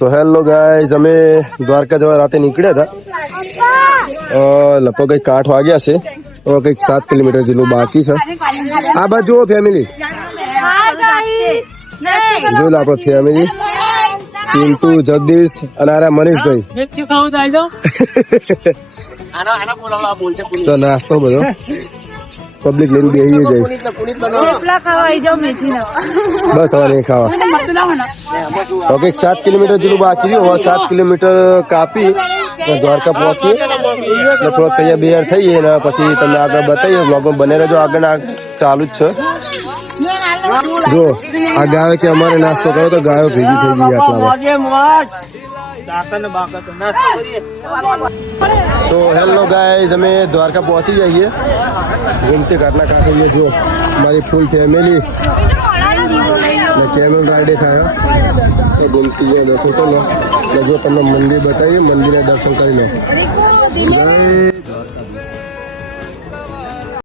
તો hello guys, અમે દ્વારકા જવા રાતે નીકળ્યા હતા. લગભગ કંઈક 8 વાગ્યા છે. કંઈક 7 કિલોમીટર જેટલું બાકી છે. આ બાજુ જુઓ ફેમિલી, જોઈ લો આપણો ફેમિલી, પિન્ટુ, જગદીશ અને આરા મનીષભાઈ. તો નાસ્તો બધો પબ્લિક લઈને બેસી જાય. બસ હવે નહીં ખાવા. ઓકે, 7 કિલોમીટર જેટલું બાકી રહ્યું. 7 કિલોમીટર કાપી દ્વારકા પહોંચીએ એટલે થોડોક તૈયાર બિયાર થઈએ ને પછી તમને આગળ બતાવીએ. બ્લોગમાં બને રહેજો, આગળ ચાલુ જ છે. જો આ ગાયો કે અમારે નાસ્તો કરો તો ગાયો ભેગી થઈ ગઈ આટલા. સો હેલો ગાઈઝ, અમે દ્વારકા પહોંચી જઈએ. ઘૂમતી ઘાટના કાંઠે જો મારી ફૂલ ફેમિલી કેમેલ રાઈડે થાય. ઘૂમતી જાય દર્શન કરી લો. જો તમને મંદિર બતાવીએ, મંદિરે દર્શન કરી લો.